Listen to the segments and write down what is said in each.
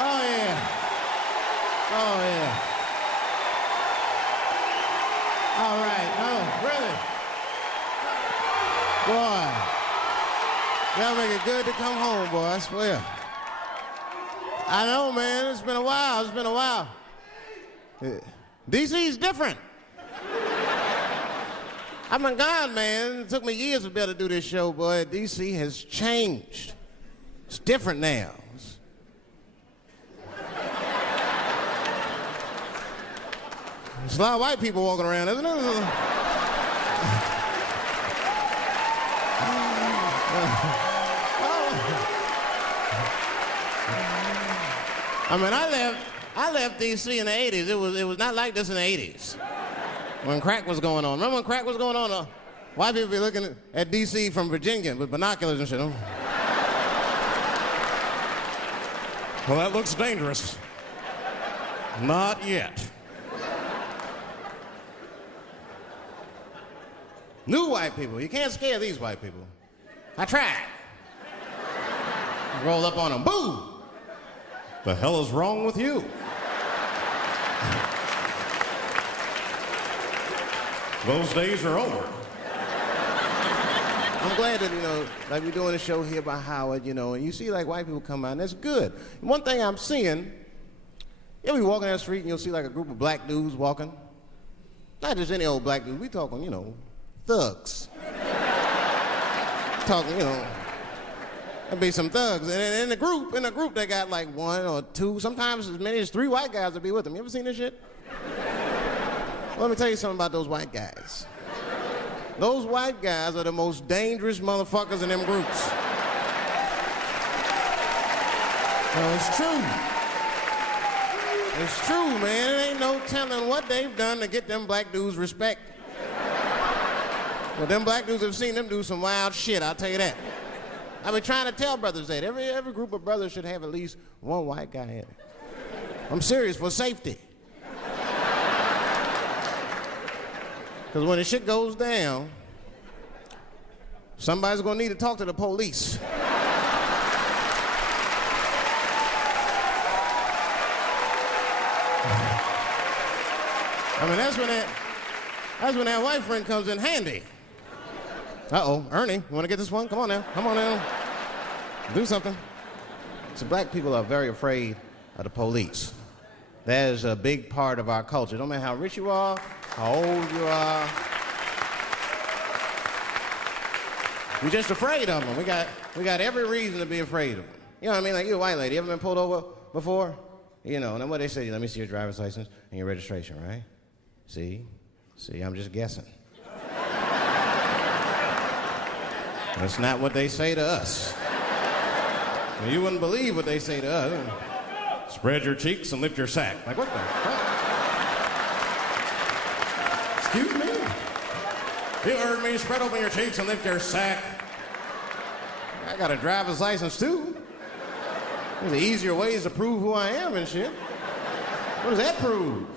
Oh, yeah. Oh, yeah. All right. No, really. Boy. Y'all make it good to come home, boy, I swear. I know, man. It's been a while. It's been a while. DC's different. I've been gone, man. It took me years to be able to do this show, boy. DC has changed. It's different now. There's a lot of white people walking around, isn't there? I mean, I left D.C. in the 80s. It was not like this in the 80s. When crack was going on. Remember when crack was going on? White people be looking at D.C. from Virginia with binoculars and shit. Oh. Well, that looks dangerous. Not yet. New white people. You can't scare these white people. I tried. Roll up on them. Boo! The hell is wrong with you? Those days are over. I'm glad that, like we're doing a show here by Howard, and you see like white people come out, and that's good. And one thing I'm seeing, you'll be walking down the street and you'll see like a group of black dudes walking. Not just any old black dudes, we talking, thugs. Talking, there'll be some thugs. And in the group, they got like one or two, sometimes as many as 3 white guys will be with them. You ever seen this shit? Well, let me tell you something about those white guys. Those white guys are the most dangerous motherfuckers in them groups. No, it's true. It's true, man. It ain't no telling what they've done to get them black dudes respect. Well, them black dudes have seen them do some wild shit, I'll tell you that. I've been trying to tell brothers that. Every group of brothers should have at least one white guy in it. I'm serious, for safety. Because when the shit goes down, somebody's gonna need to talk to the police. I mean, that's when that white friend comes in handy. Uh-oh, Ernie, you wanna get this one? Come on now. Do something. So black people are very afraid of the police. That is a big part of our culture. No matter how rich you are, how old you are. We're just afraid of them. We got every reason to be afraid of them. You know what I mean? Like, you a white lady, you ever been pulled over before? And then what they say, let me see your driver's license and your registration, right? See, I'm just guessing. That's not what they say to us. Well, you wouldn't believe what they say to us. Spread your cheeks and lift your sack. Like, what the fuck? Excuse me? You heard me. Spread open your cheeks and lift your sack. I got a driver's license, too. There's easier ways to prove who I am and shit. What does that prove?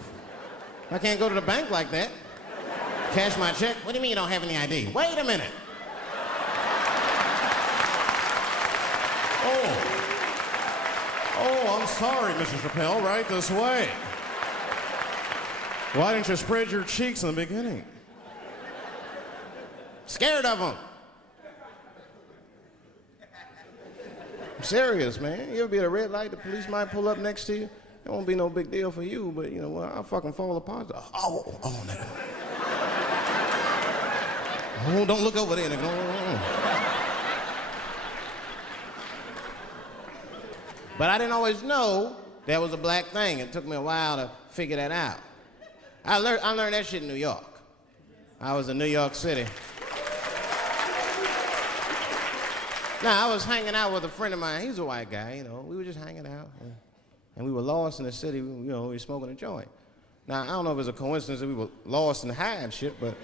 I can't go to the bank like that. Cash my check. What do you mean you don't have any ID? Wait a minute. Oh, I'm sorry, Mr. Chappele. Right this way. Why didn't you spread your cheeks in the beginning? Scared of them. I'm serious, man. You ever be at a red light, the police might pull up next to you? It won't be no big deal for you, but I'll fucking fall apart. Oh, nigga. Oh, don't look over there, nigga. But I didn't always know that was a black thing. It took me a while to figure that out. I learned that shit in New York. I was in New York City. Now, I was hanging out with a friend of mine. He's a white guy, We were just hanging out. And we were lost in the city. We were smoking a joint. Now, I don't know if it was a coincidence that we were lost and high and shit, but...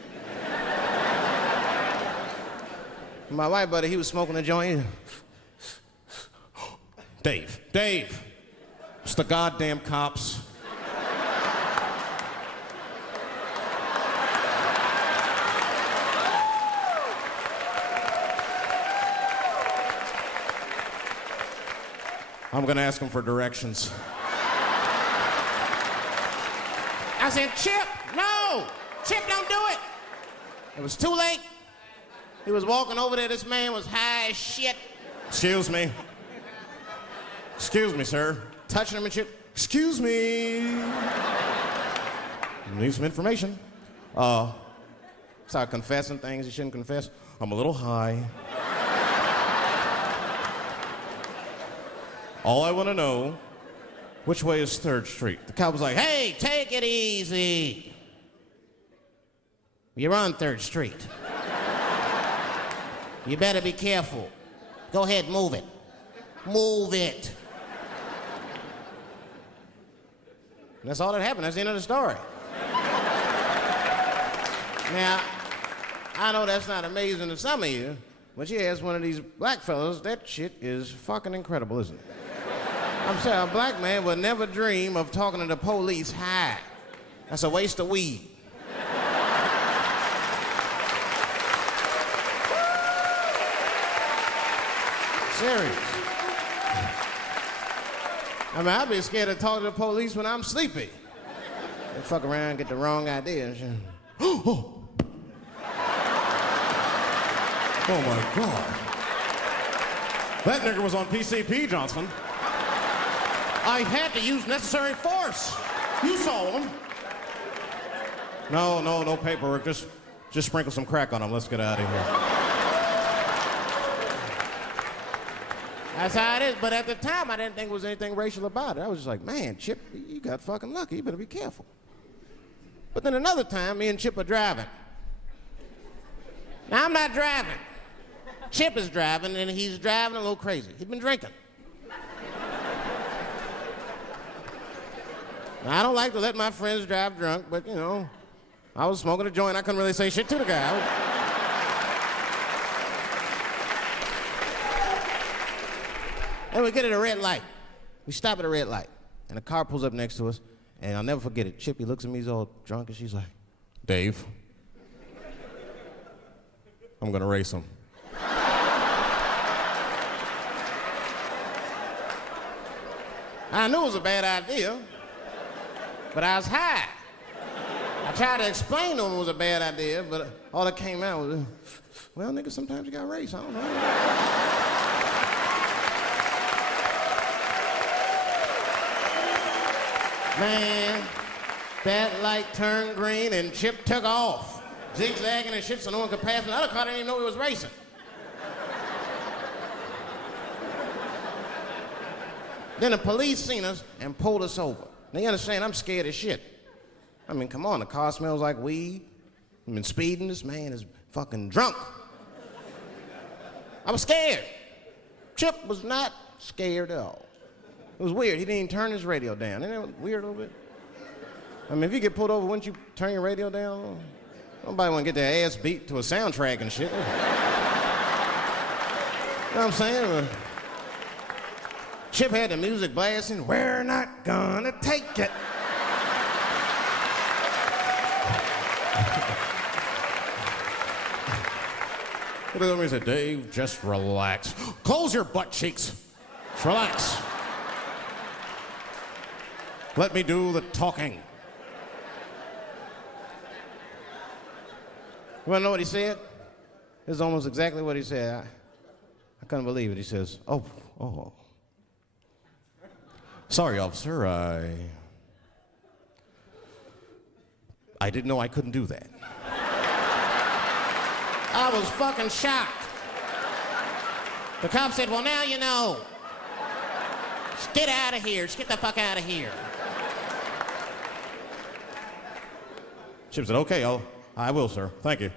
my white buddy, he was smoking a joint. Dave, it's the goddamn cops. I'm gonna ask him for directions. I said, Chip, no! Chip, don't do it! It was too late. He was walking over there, this man was high as shit. Excuse me. Excuse me, sir. Touching him and shit. Excuse me. Need some information. Start confessing things you shouldn't confess. I'm a little high. All I want to know, which way is 3rd Street? The cop was like, hey, take it easy. You're on 3rd Street. You better be careful. Go ahead, move it. Move it. And that's all that happened. That's the end of the story. Now, I know that's not amazing to some of you, but you ask one of these black fellas, that shit is fucking incredible, isn't it? I'm saying a black man would never dream of talking to the police high. That's a waste of weed. Serious. I mean, I'd be scared to talk to the police when I'm sleepy. They fuck around and get the wrong idea and shit. Oh my God. That nigger was on PCP, Johnson. I had to use necessary force. You saw him. No paperwork. Just sprinkle some crack on him. Let's get out of here. That's how it is. But at the time, I didn't think there was anything racial about it. I was just like, man, Chip, you got fucking lucky. You better be careful. But then another time, me and Chip are driving. Now, I'm not driving. Chip is driving, and he's driving a little crazy. He'd been drinking. Now, I don't like to let my friends drive drunk, but, you know, I was smoking a joint. I couldn't really say shit to the guy. And we get at a red light. We stop at a red light, and a car pulls up next to us, and I'll never forget it. Chippy looks at me, he's all drunk, and she's like, Dave, I'm gonna race him. I knew it was a bad idea, but I was high. I tried to explain to him it was a bad idea, but all that came out was, well, nigga, sometimes you gotta race, I don't know. Man, that light turned green and Chip took off, zigzagging and shit so no one could pass. The other car didn't even know he was racing. Then the police seen us and pulled us over. Now, you understand, I'm scared as shit. I mean, come on, the car smells like weed. I've been speeding, this man is fucking drunk. I was scared. Chip was not scared at all. It was weird. He didn't even turn his radio down. Isn't that weird a little bit? I mean, if you get pulled over, wouldn't you turn your radio down? Nobody want to get their ass beat to a soundtrack and shit. You know what I'm saying? Chip had the music blasting. We're not gonna take it. He looked at me and said, Dave, just relax. Close your butt cheeks. Just relax. Let me do the talking. You want to know what he said? This is almost exactly what he said. I couldn't believe it. He says, oh. Sorry, officer, I didn't know I couldn't do that. I was fucking shocked. The cop said, well, now you know. Just get out of here. Just get the fuck out of here. Chip said, okay, I will, sir. Thank you.